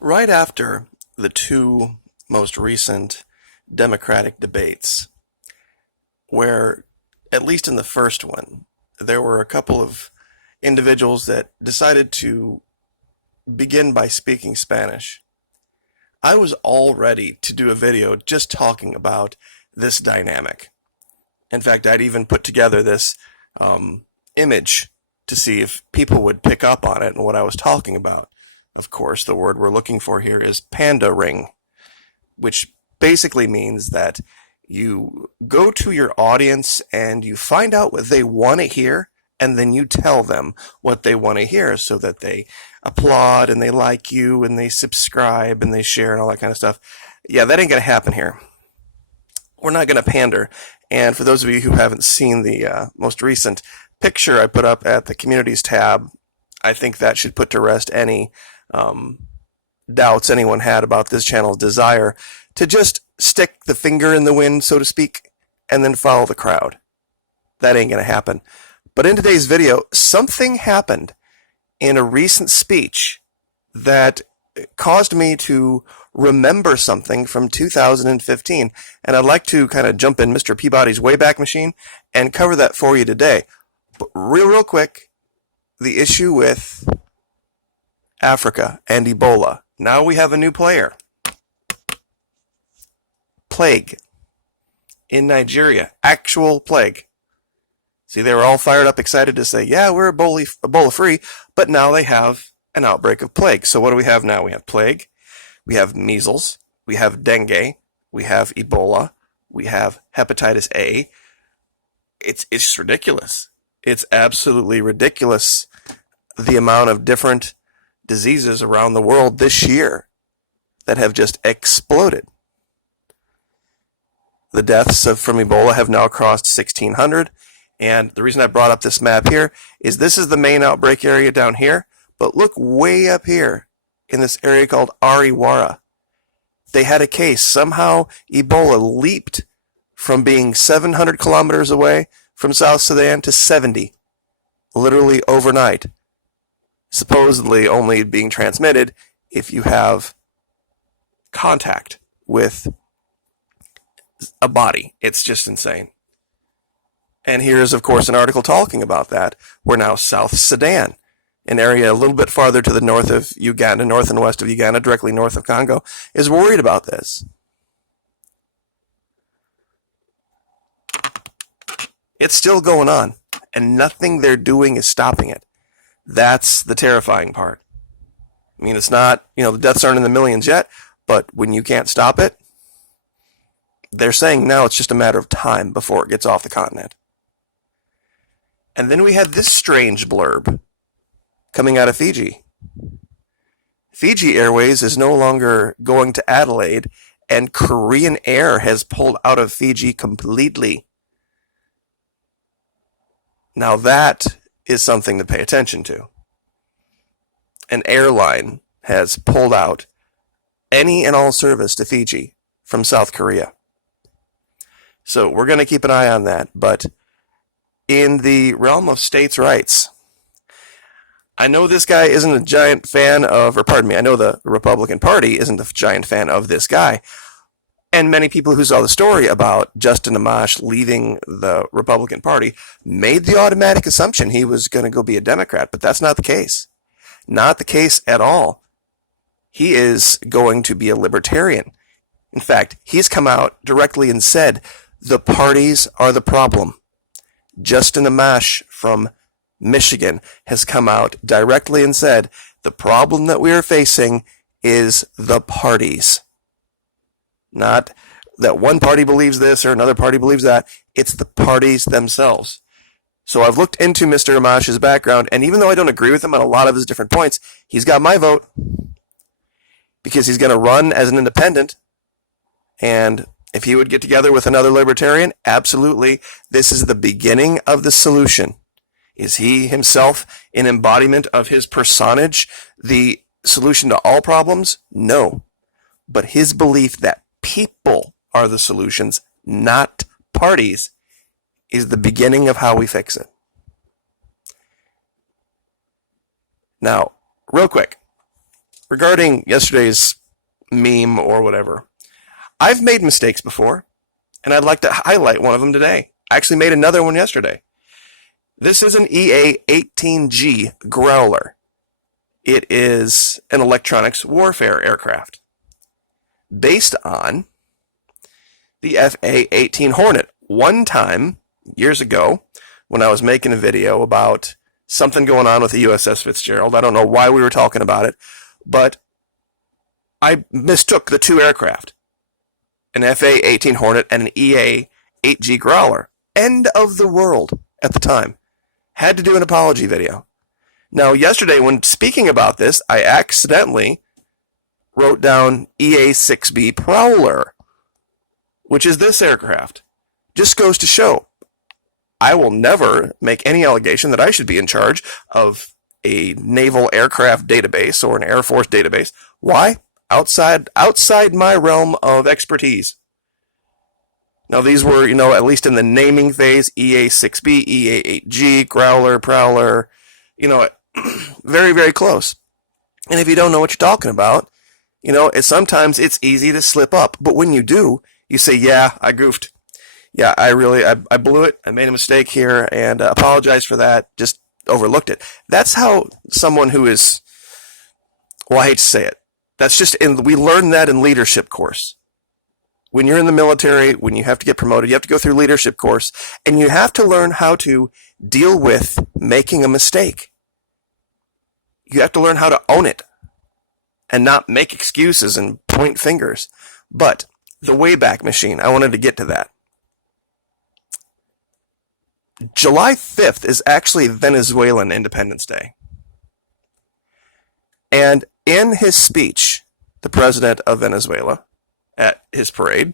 Right after the two most recent Democratic debates, where, at least in the first one, there were a couple of individuals that decided to begin by speaking Spanish, I was all ready to do a video just talking about this dynamic. In fact, I'd even put together this image to see if people would pick up on it and what I was talking about. Of course, the word we're looking for here is panda ring, which basically means that you go to your audience and you find out what they want to hear, and then you tell them what they want to hear so that they applaud and they like you and they subscribe and they share and all that kind of stuff. Yeah, that ain't going to happen here. We're not going to pander. And for those of you who haven't seen the most recent picture I put up at the communities tab, I think that should put to rest any um, doubts anyone had about this channel's desire to just stick the finger in the wind, so to speak, and then follow the crowd. That ain't going to happen. But in today's video, something happened in a recent speech that caused me to remember something from 2015. And I'd like to kind of jump in Mr. Peabody's Wayback Machine and cover that for you today. But real quick, the issue with Africa and Ebola. Now we have a new player. Plague in Nigeria. Actual plague. See, they were all fired up, excited to say, yeah, we're Ebola free, but now they have an outbreak of plague. So what do we have now? We have plague, we have measles, we have dengue, we have Ebola, we have hepatitis A. It's just ridiculous. It's absolutely ridiculous the amount of different diseases around the world this year that have just exploded. The deaths from Ebola have now crossed 1,600. And the reason I brought up this map here is this is the main outbreak area down here. But look way up here in this area called Ariwara. They had a case. Somehow Ebola leaped from being 700 kilometers away from South Sudan to 70, literally overnight. Supposedly only being transmitted if you have contact with a body. It's just insane. And here's, of course, an article talking about that, where now South Sudan, an area a little bit farther to the north of Uganda, north and west of Uganda, directly north of Congo, is worried about this. It's still going on, and nothing they're doing is stopping it. That's the terrifying part. I mean, it's not, the deaths aren't in the millions yet, but when you can't stop it, they're saying now it's just a matter of time before it gets off the continent. And then we had this strange blurb coming out of Fiji. Fiji Airways is no longer going to Adelaide, and Korean Air has pulled out of Fiji completely. Now that is something to pay attention to. An airline has pulled out any and all service to Fiji from South Korea. So we're going to keep an eye on that. But in the realm of states' rights, I know this guy isn't a giant fan of, I know the Republican Party isn't a giant fan of this guy. And many people who saw the story about Justin Amash leaving the Republican Party made the automatic assumption he was going to go be a Democrat, but that's not the case. Not the case at all. He is going to be a libertarian. In fact, he's come out directly and said, the parties are the problem. Justin Amash from Michigan has come out directly and said, the problem that we are facing is the parties. Not that one party believes this or another party believes that. It's the parties themselves. So I've looked into Mr. Amash's background, and even though I don't agree with him on a lot of his different points, he's got my vote because he's going to run as an independent. And if he would get together with another libertarian, absolutely, this is the beginning of the solution. Is he himself an embodiment of his personage, the solution to all problems? No. But his belief that people are the solutions, not parties, is the beginning of how we fix it. Now, real quick, regarding yesterday's meme or whatever, I've made mistakes before, and I'd like to highlight one of them today. I actually made another one yesterday. This is an EA-18G Growler. It is an electronics warfare aircraft based on the FA-18 Hornet. One time, years ago, when I was making a video about something going on with the USS Fitzgerald, I don't know why we were talking about it, but I mistook the two aircraft, an FA-18 Hornet and an EA-8G Growler. End of the world at the time. Had to do an apology video. Now, yesterday, when speaking about this, I accidentally wrote down EA-6B Prowler, which is this aircraft. Just goes to show, I will never make any allegation that I should be in charge of a naval aircraft database or an Air Force database. Why? Outside my realm of expertise. Now, these were, at least in the naming phase, EA-6B, EA-8G, Growler, Prowler, very, very close. And if you don't know what you're talking about, sometimes it's easy to slip up. But when you do, you say, yeah, I goofed. Yeah, I blew it. I made a mistake here and apologize for that. Just overlooked it. That's how someone who is, well, I hate to say it. That's just, we learn that in leadership course. When you're in the military, when you have to get promoted, you have to go through leadership course, and you have to learn how to deal with making a mistake. You have to learn how to own it and not make excuses and point fingers. But the Wayback Machine, I wanted to get to that. July 5th is actually Venezuelan Independence Day. And in his speech, the president of Venezuela, at his parade,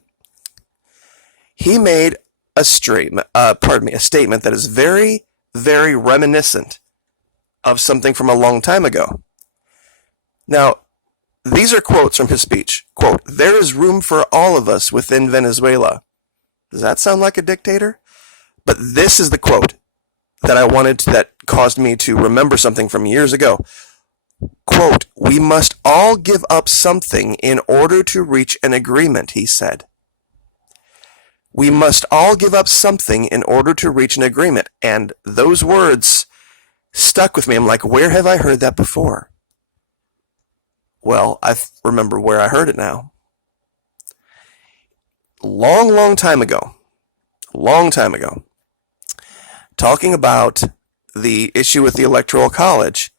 he made a statement that is very, very reminiscent of something from a long time ago. Now, these are quotes from his speech. Quote, "There is room for all of us within Venezuela." Does that sound like a dictator? But this is the quote that caused me to remember something from years ago. Quote, "We must all give up something in order to reach an agreement," he said. We must all give up something in order to reach an agreement. And those words stuck with me. I'm like, where have I heard that before? Well, I remember where I heard it now. Long time ago, talking about the issue with the Electoral College,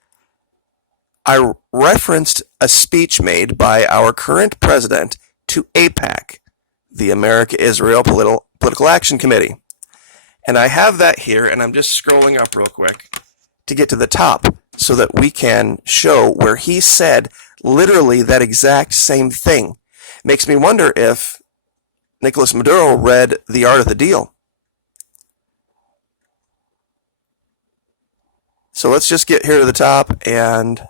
I referenced a speech made by our current president to AIPAC, the America-Israel Political Action Committee. And I have that here, and I'm just scrolling up real quick to get to the top so that we can show where he said literally that exact same thing. Makes me wonder if Nicolas Maduro read The Art of the Deal. So let's just get here to the top, and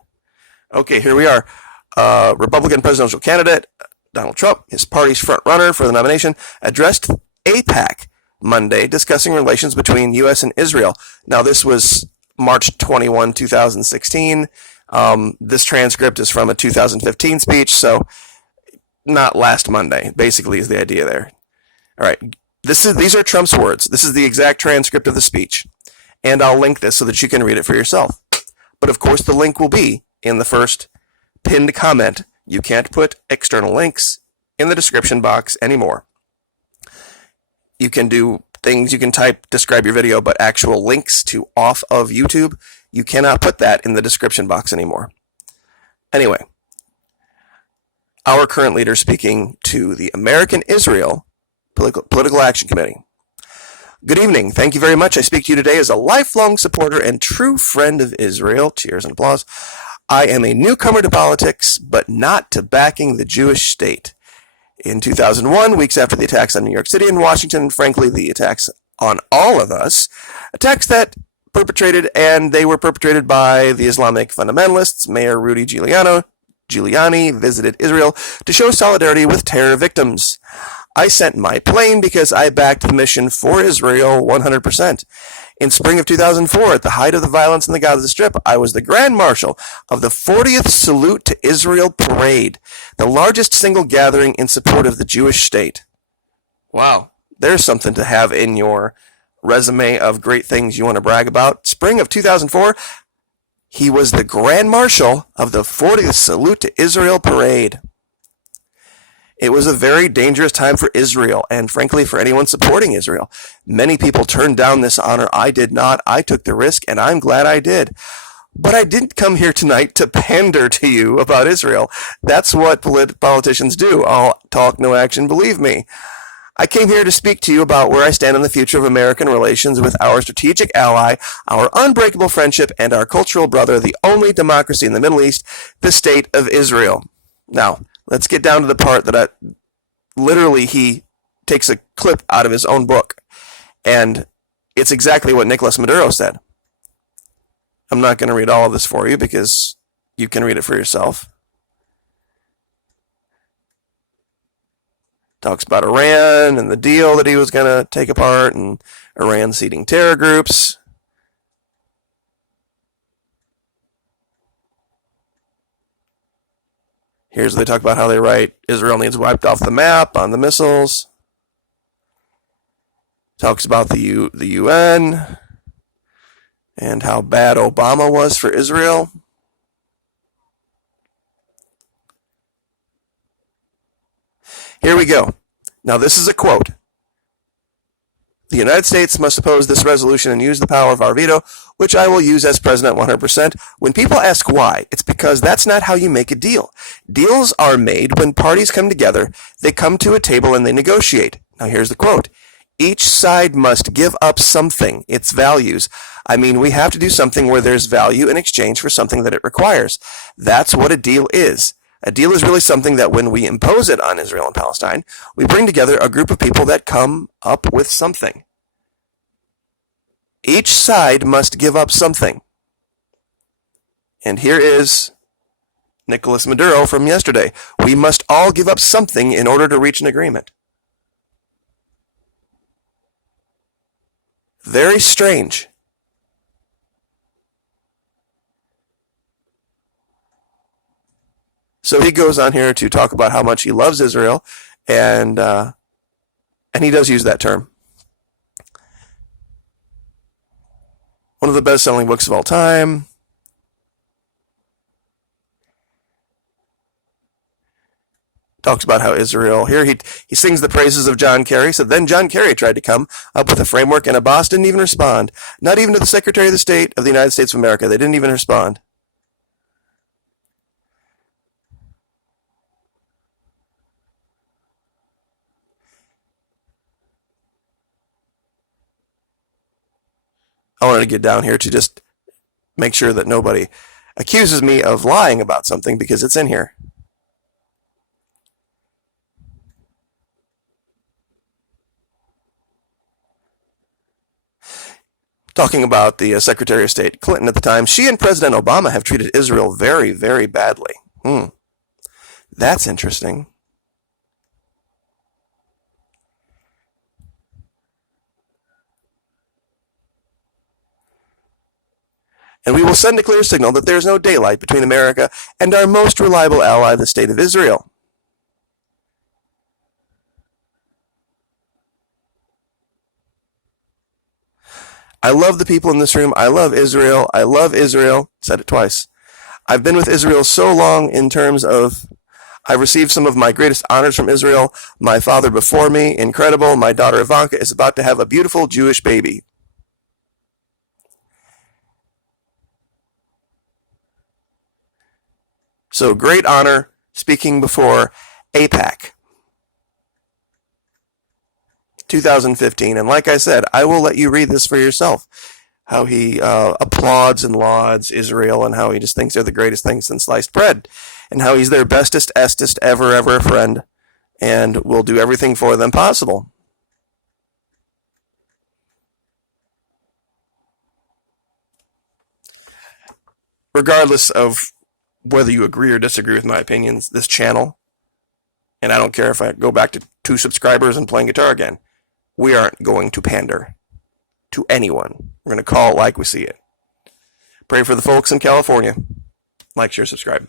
okay, here we are. Republican presidential candidate Donald Trump, his party's front runner for the nomination, addressed AIPAC Monday discussing relations between U.S. and Israel. Now, this was March 21, 2016. This transcript is from a 2015 speech, so not last Monday, basically, is the idea there. All right, these are Trump's words. This is the exact transcript of the speech, and I'll link this so that you can read it for yourself. But of course, the link will be in the first pinned comment. You can't put external links in the description box anymore. You can do things, you can type, describe your video, but actual links to off of YouTube, you cannot put that in the description box anymore. Anyway, our current leader speaking to the American-Israel Political Action Committee. Good evening. Thank you very much. I speak to you today as a lifelong supporter and true friend of Israel. Cheers and applause. I am a newcomer to politics, but not to backing the Jewish state. In 2001, weeks after the attacks on New York City and Washington, and frankly, the attacks on all of us, attacks that they were perpetrated by the Islamic fundamentalists, Mayor Rudy Giuliani visited Israel to show solidarity with terror victims. I sent my plane because I backed the mission for Israel 100%. In spring of 2004, at the height of the violence in the Gaza Strip, I was the Grand Marshal of the 40th Salute to Israel Parade, the largest single gathering in support of the Jewish state. Wow, there's something to have in your resume of great things you want to brag about. Spring of 2004, he was the Grand Marshal of the 40th Salute to Israel Parade. It was a very dangerous time for Israel, and frankly for anyone supporting Israel. Many people turned down this honor. I did not. I took the risk, and I'm glad I did. But I didn't come here tonight to pander to you about Israel. That's what politicians do. All talk, no action, believe me. I came here to speak to you about where I stand on the future of American relations with our strategic ally, our unbreakable friendship, and our cultural brother, the only democracy in the Middle East, the State of Israel. Now, let's get down to the part that literally he takes a clip out of his own book. And it's exactly what Nicolas Maduro said. I'm not going to read all of this for you because you can read it for yourself. Talks about Iran and the deal that he was going to take apart and Iran seeding terror groups. Here's they talk about how they write Israel needs wiped off the map on the missiles. Talks about the UN and how bad Obama was for Israel. Here we go. Now this is a quote. The United States must oppose this resolution and use the power of our veto, which I will use as president 100%. When people ask why, it's because that's not how you make a deal. Deals are made when parties come together, they come to a table and they negotiate. Now here's the quote. Each side must give up something, its values. I mean, we have to do something where there's value in exchange for something that it requires. That's what a deal is. A deal is really something that when we impose it on Israel and Palestine, we bring together a group of people that come up with something. Each side must give up something. And here is Nicolas Maduro from yesterday. We must all give up something in order to reach an agreement. Very strange. So he goes on here to talk about how much he loves Israel, and he does use that term. One of the best-selling books of all time. Talks about how Israel, here he sings the praises of John Kerry. So then John Kerry tried to come up with a framework, and Abbas didn't even respond. Not even to the Secretary of the State of the United States of America. They didn't even respond. I wanted to get down here to just make sure that nobody accuses me of lying about something because it's in here. Talking about the Secretary of State Clinton at the time, she and President Obama have treated Israel very, very badly. That's interesting. And we will send a clear signal that there is no daylight between America and our most reliable ally, the State of Israel. I love the people in this room. I love Israel. I love Israel. Said it twice. I've been with Israel so long in terms of I've received some of my greatest honors from Israel. My father before me, incredible. My daughter Ivanka is about to have a beautiful Jewish baby. So great honor speaking before AIPAC 2015. And like I said, I will let you read this for yourself. How he applauds and lauds Israel and how he just thinks they're the greatest thing since sliced bread. And how he's their bestest, estest, ever friend and will do everything for them possible. Regardless of whether you agree or disagree with my opinions, this channel, and I don't care if I go back to 2 subscribers and playing guitar again, we aren't going to pander to anyone. We're going to call it like we see it. Pray for the folks in California. Like, share, subscribe.